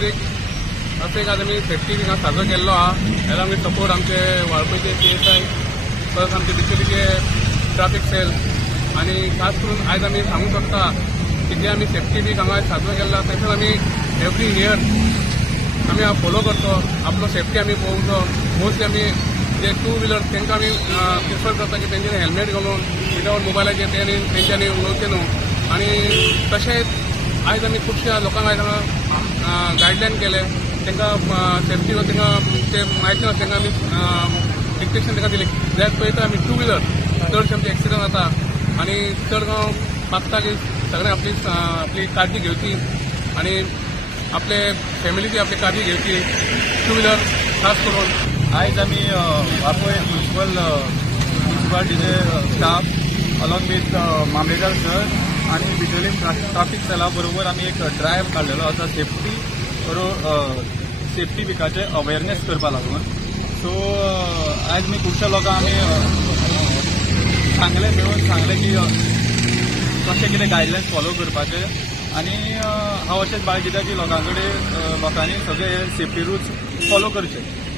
Music असं एक आज आम्ही सेफ्टी वीक साजरो केल्लो आहा. हेला आमी सपोर्ट आमचे वाळपयचे PSI प्लस आमचे डिस्ट्रिक्टचे ट्रॅफिक सेल आणि खास करून आज आमी सांगूंक शकता की जे आमी सेफ्टी वीक हांगा साजरो केल्लो तशेंच आमी एवरी इयर आमी फॉलो करतो. आपलो सेफ्टी आमी पळोवचो. मोस्टली आमी जे टू व्हिलर तांकां आमी प्रिफर करता की तेंच्यांनी हेल्मेट घालून विदाउट मोबायलाचेर तेंच्यांनी उलोवचें न्हू. आणि तशेंच आयज आमी खुबश्या लोकांक आयज हांगा गायडलायन केले. तांकां सेफ्टी तांकां ते माहिती ना तांकां आमी डिक्टेशन तांकां दिलें. कित्याक पळयता आमी टू व्हिलर चडशे आमचे एक्सिडंट जाता आनी चड हांव मागता की सगळें आपली काळजी घेवची आनी आपले फॅमिलीची आपली काळजी घेवची. टू व्हिलर खास करून आयज आमी वापय म्युनिसिपालिटीचे स्टाफ अलॉंग विथ मामलेदार सर आनी बिजोली ट्राफिक सेला बरोबर आमी एक ड्रायव्ह काडलेलो आसा सेफ्टी विकाचे अवेरनेस करपा लागून. सो आयज मी खुबश्या लोकांक आमी सांगले की कशें कितें गायडलायन्स फॉलो करपाचे आनी हांव अशेंच बाळगिता की लोकांनी सगळे सेफ्टी रुल्स फॉलो करचे.